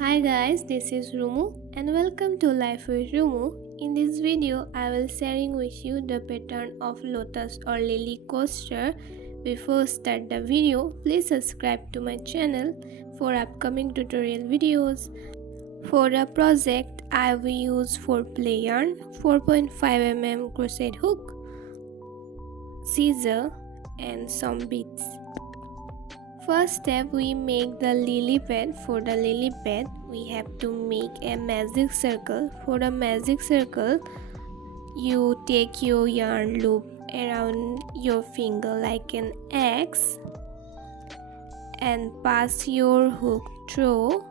Hi guys, this is Rumu and welcome to Life with Rumu. In this video, I will sharing with you the pattern of lotus or lily coaster. Before start the video, please subscribe to my channel for upcoming tutorial videos. For the project, I will use 4 play yarn, 4.5 mm crochet hook, scissor and some beads. First step, we make the lily pad. For the lily pad, we have to make a magic circle. For the magic circle, you take your yarn loop around your finger like an X and pass your hook through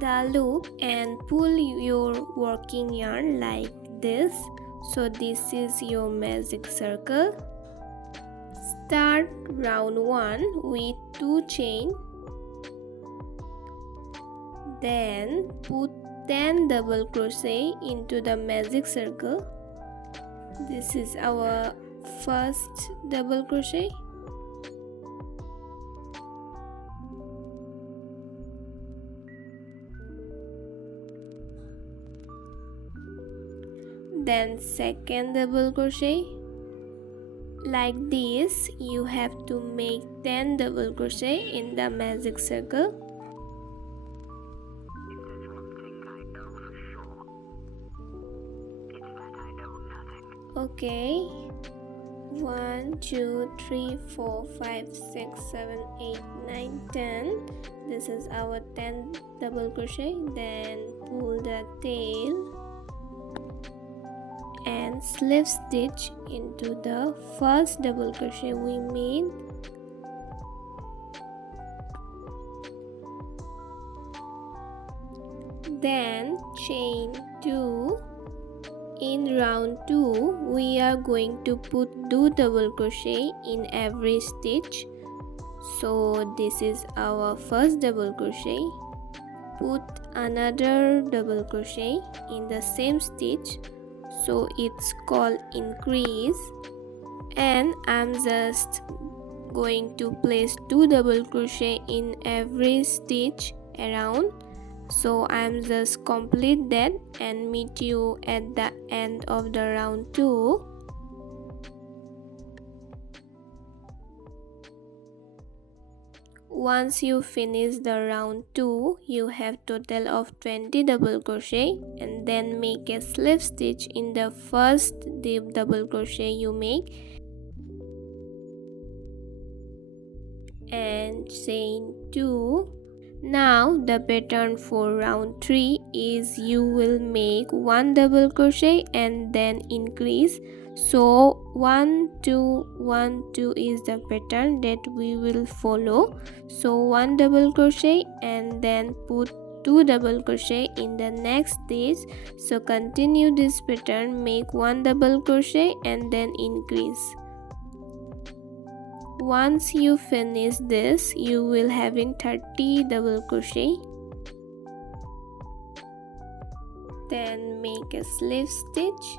the loop and pull your working yarn like this. So this is your magic circle. Start round 1 with 2 chain, then put 10 double crochet into the magic circle. This is our first double crochet. Then second double crochet. Like this, you have to make 10 double crochet in the magic circle. Okay, 1 2 3 4 5 6 7 8 9 10. This is our 10 double crochet. Then pull the tail and slip stitch into the first double crochet we made. Then chain 2. In round 2, we are going to put 2 double crochet in every stitch. So this is our first double crochet. Put another double crochet in the same stitch. So it's called increase, and I'm just going to place 2 double crochet in every stitch around. So I'm just complete that and meet you at the end of the round 2. Once you finish the round 2, you have total of 20 double crochet, and then make a slip stitch in the first deep double crochet you make and chain 2. Now the pattern for round 3 is you will make 1 double crochet and then increase. So 1 2 1 2 is the pattern that we will follow. So 1 double crochet and then put 2 double crochet in the next stitch. So continue this pattern, make 1 double crochet and then increase. Once you finish this, you will having 30 double crochet. Then make a slip stitch.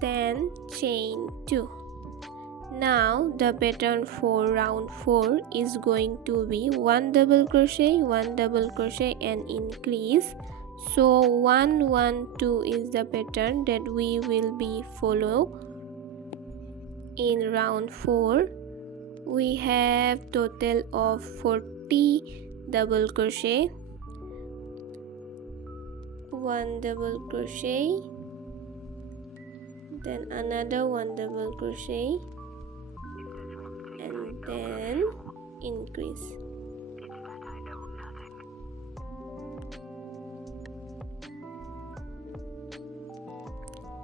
Then chain 2. Now the pattern for round 4 is going to be 1 double crochet, 1 double crochet and increase. So 1 1 2 is the pattern that we will be follow. In round 4, we have total of 40 double crochet, 1 double crochet, then another 1 double crochet and then increase.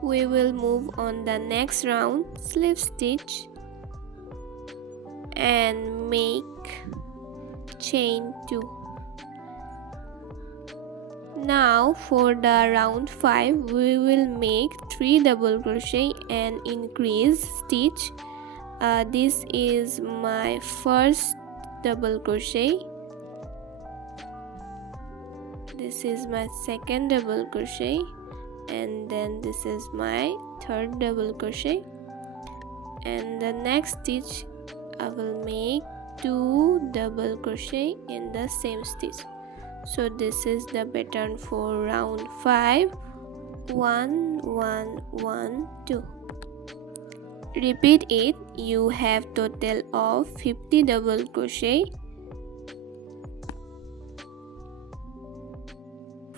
We will move on the next round, slip stitch and make chain 2. Now for the round 5, we will make 3 double crochet and increase stitch. This is my first double crochet. This is my second double crochet and then this is my third double crochet. and the next stitch I will make 2 double crochet in the same stitch. So this is the pattern for round 5. 1 1 1 2. Repeat it. You have total of 50 double crochet.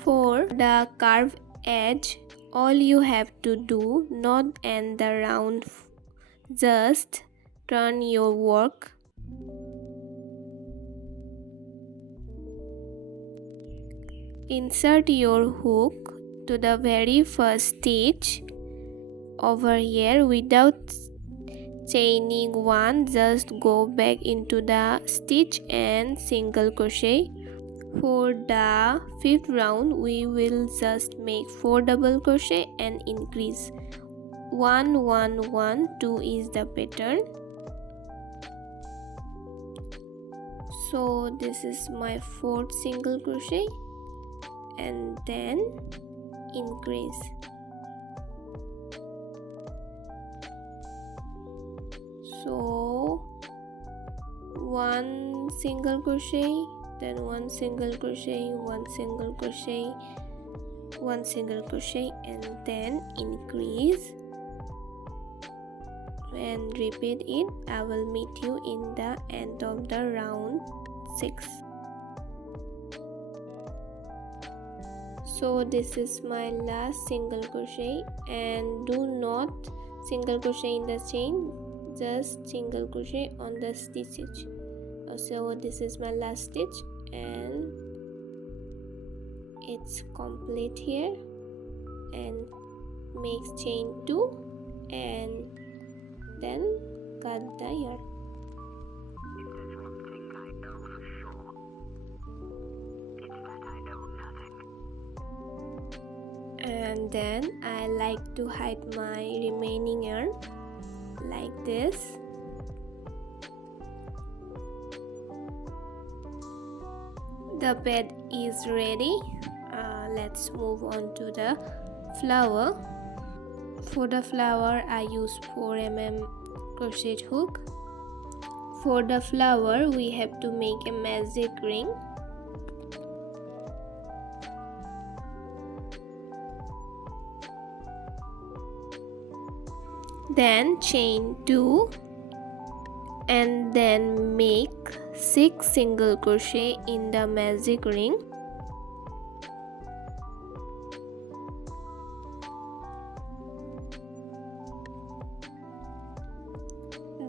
For the curved edge, all you have to do, not end the round, just turn your work. Insert your hook to the very first stitch over here without chaining one. Just go back into the stitch and single crochet. For the 5th round, we will just make 4 double crochet and increase. 1 1 1 2 is the pattern. So this is my 4th single crochet and then increase. So 1 single crochet, then 1 single crochet, 1 single crochet, 1 single crochet, and then increase and repeat it. I will meet you in the end of the round 6. So this is my last single crochet, and do not single crochet in the chain, just single crochet on the stitches. So this is my last stitch and it's complete here, and make chain 2 and then cut the yarn. And then I like to hide my remaining yarn like this. The bed is ready. Let's move on to the flower. For the flower I use 4 mm crochet hook. For the flower we have to make a magic ring. Then chain 2 and then make 6 single crochet in the magic ring.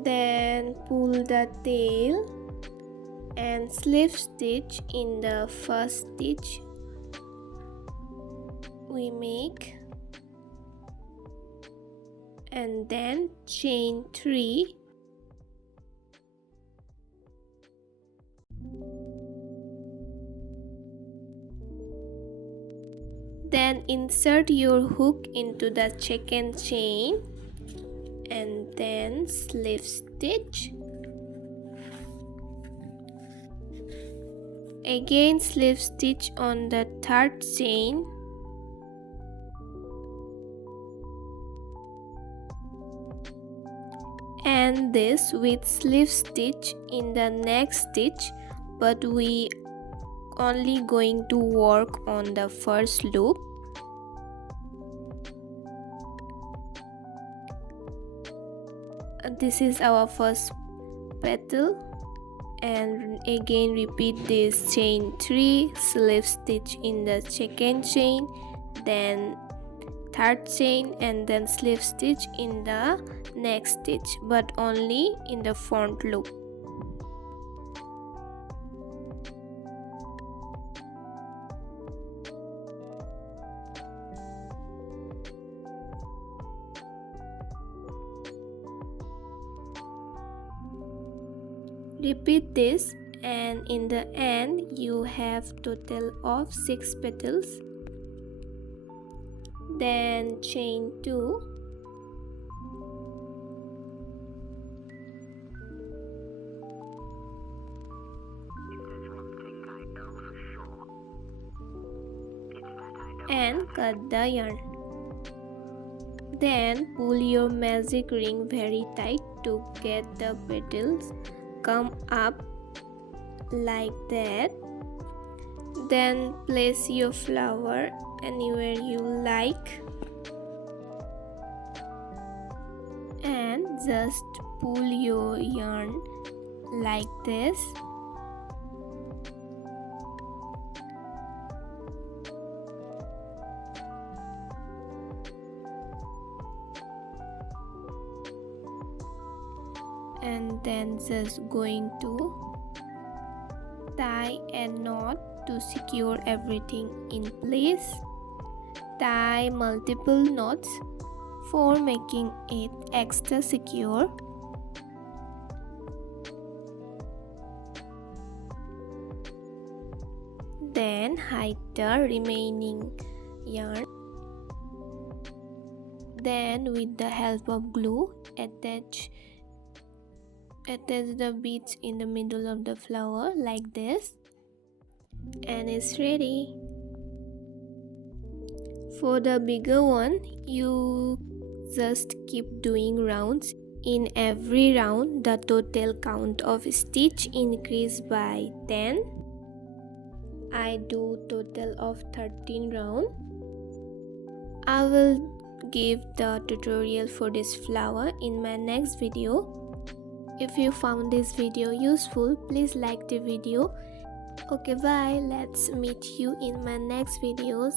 Then pull the tail and slip stitch in the first stitch we make, and then chain 3 then insert your hook into the second chain and then slip stitch. Again slip stitch on the third chain and this with slip stitch in the next stitch, but we only going to work on the first loop. This is our first petal, and again repeat this chain 3, slip stitch in the second chain, then third chain, and then slip stitch in the next stitch, but only in the front loop. Repeat this, and in the end you have total of 6 petals. Then chain 2 and cut the yarn. Then pull your magic ring very tight to get the petals come up like that. Then place your flower anywhere you like and just pull your yarn like this. And then just going to tie a knot to secure everything in place. Tie multiple knots for making it extra secure. Then hide the remaining yarn. Then with the help of glue, attach the beads in the middle of the flower like this, and it's ready. For the bigger one, you just keep doing rounds. In every round, the total count of stitch increase by 10. I do total of 13 rounds. I will give the tutorial for this flower in my next video. If you found this video useful, please like the video. Okay, bye. Let's meet you in my next videos.